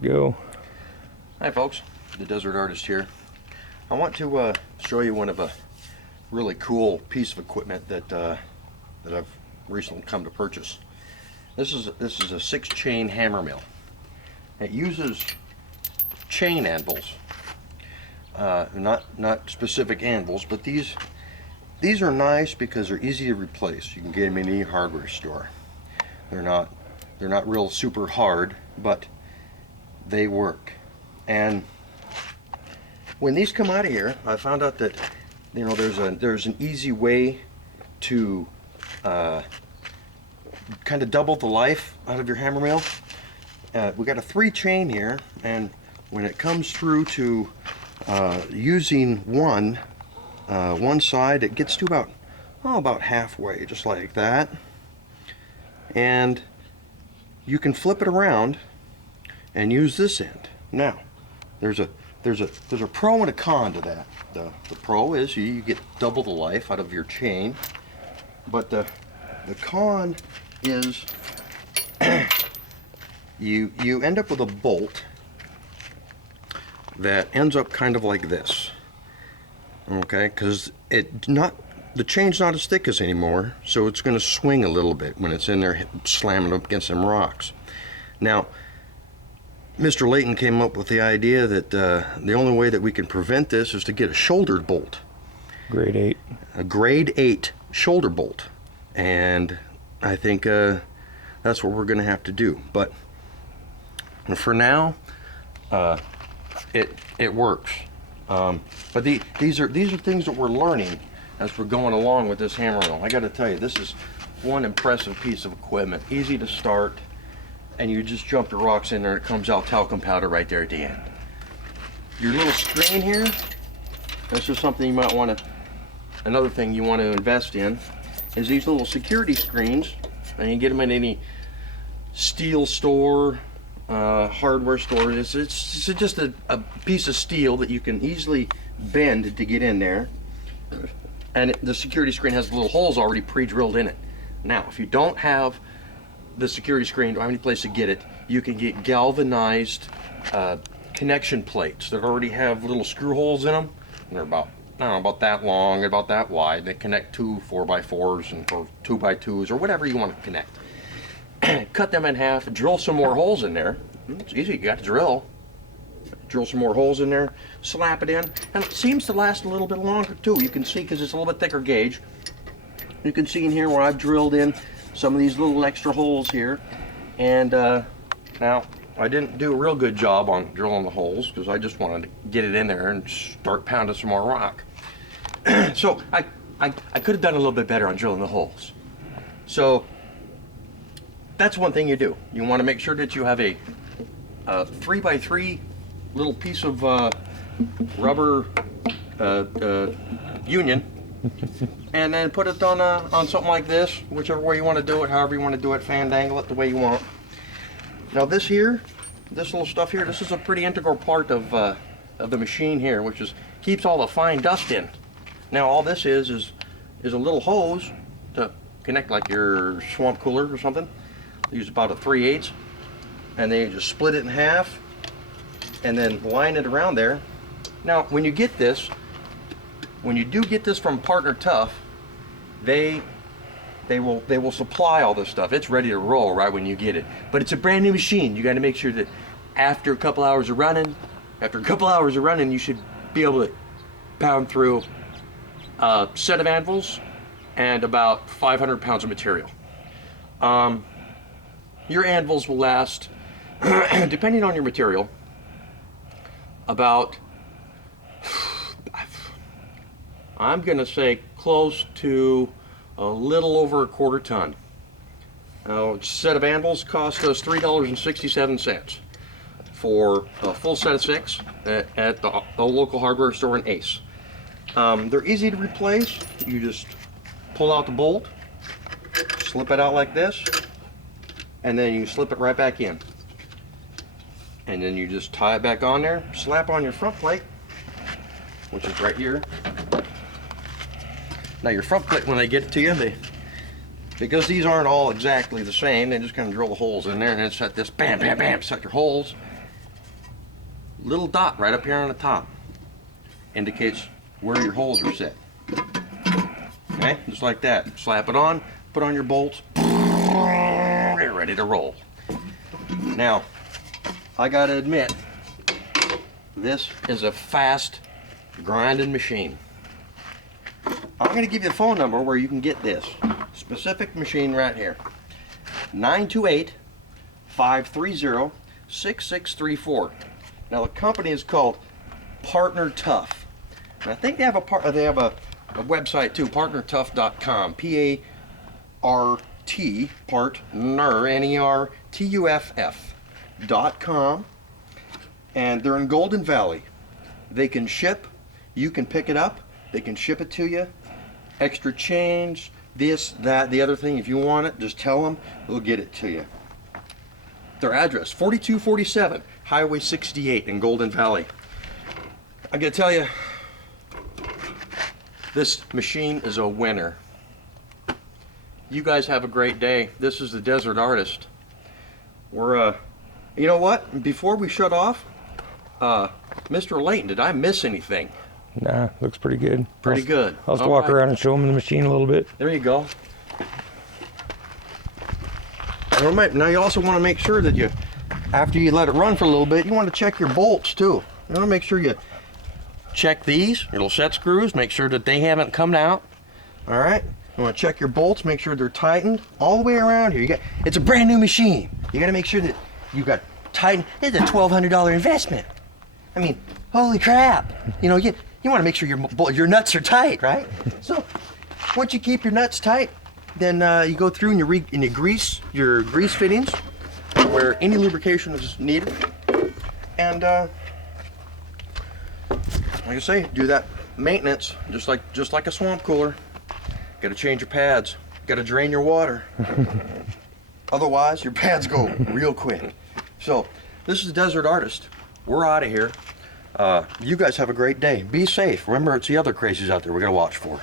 Go. Hi folks, the Desert Artist here. I want to show you one of a really cool piece of equipment that I've recently come to purchase. This is a 6-chain Hammermill. It uses chain anvils, not specific anvils, but these are nice because they're easy to replace. You can get them in any hardware store. They're not real super hard, but they work. And when these come out of here, I found out that there's an easy way to kind of double the life out of your Hammermill. We got a 3-chain here, and when it comes through to using one side, it gets to about halfway, just like that. And you can flip it around and use this end. Now, there's a pro and a con to that. The pro is you get double the life out of your chain, but the con is you end up with a bolt that ends up kind of like this. Okay, because the chain's not as thick as anymore, so it's going to swing a little bit when it's in there slamming up against them rocks. Now, Mr. Layton came up with the idea that the only way that we can prevent this is to get a shouldered bolt. Grade 8. A grade 8 shoulder bolt. And I think that's what we're going to have to do. But for now, it works. But these are things that we're learning as we're going along with this Hammermill. I got to tell you, this is one impressive piece of equipment. Easy to start. And you just jump the rocks in there and it comes out talcum powder right there at the end. Your little screen here, that's just something you might want to, another thing you want to invest in is these little security screens. And you can get them in any steel store, hardware store. It's just a piece of steel that you can easily bend to get in there. And the security screen has little holes already pre-drilled in it. Now, if you don't have the security screen, don't have any place to get it, you can get galvanized connection plates that already have little screw holes in them. And they're about that long, about that wide. They connect 2 4x4s and or 2x2s or whatever you want to connect. Cut them in half, drill some more holes in there. It's easy, you got to drill some more holes in there, slap it in, and it seems to last a little bit longer too. You can see, because it's a little bit thicker gauge, you can see in here where I've drilled in some of these little extra holes here. And now I didn't do a real good job on drilling the holes because I just wanted to get it in there and start pounding some more rock. So I could have done a little bit better on drilling the holes. So that's one thing you do. You want to make sure that you have a 3x3 little piece of rubber union, and then put it on something like this, whichever way you want to do it, however you want to do it, fan dangle it the way you want. Now this little stuff here, this is a pretty integral part of the machine here, which keeps all the fine dust in. Now all this is a little hose to connect like your swamp cooler or something. Use about a 3/8, and then you just split it in half and then line it around there. Now when you get this, when you do get this from Partner Tough, they will supply all this stuff. It's ready to roll right when you get it. But it's a brand new machine. You got to make sure that after a couple hours of running, you should be able to pound through a set of anvils and about 500 pounds of material. Your anvils will last, depending on your material, about, I'm going to say close to a little over a quarter ton. Now, a set of anvils cost us $3.67 for a full set of 6 at the local hardware store in Ace. They're easy to replace. You just pull out the bolt, slip it out like this, and then you slip it right back in. And then you just tie it back on there, slap on your front plate, which is right here. Now your front plate, when they get it to you, because these aren't all exactly the same, they just kind of drill the holes in there and then set this, bam, bam, bam, set your holes. Little dot right up here on the top indicates where your holes are set. Okay, just like that. Slap it on, put on your bolts, you're ready to roll. Now, I gotta admit, this is a fast grinding machine. I'm gonna give you the phone number where you can get this specific machine right here. 928-530-6634. Now the company is called Partner Tough. And I think they have a website too, partnertough.com. P-A-R-T, partner, N-E-R-T-U-F-F.com. And they're in Golden Valley. They can ship, you can pick it up, they can ship it to you. Extra change, this, that, the other thing. If you want it, just tell them, they'll get it to you. Their address, 4247 Highway 68 in Golden Valley. I gotta tell you, this machine is a winner. You guys have a great day. This is the Desert Artist. We're, you know what? Before we shut off, Mr. Layton, did I miss anything? Nah, looks pretty good. Pretty good. I'll just walk around and show them the machine a little bit. There you go. Now you also want to make sure that you, after you let it run for a little bit, you want to check your bolts too. You want to make sure you check these, your little set screws, make sure that they haven't come out. All right. You want to check your bolts, make sure they're tightened all the way around here. It's a brand new machine. You got to make sure that you got tightened. It's a $1,200 investment. I mean, holy crap. You know, you want to make sure your nuts are tight, right? So once you keep your nuts tight, then you go through and you grease your grease fittings where any lubrication is needed. And like I say, do that maintenance just like a swamp cooler. Got to change your pads. Got to drain your water. Otherwise, your pads go real quick. So this is the Desert Artist. We're out of here. You guys have a great day. Be safe. Remember, it's the other crazies out there we got to watch for.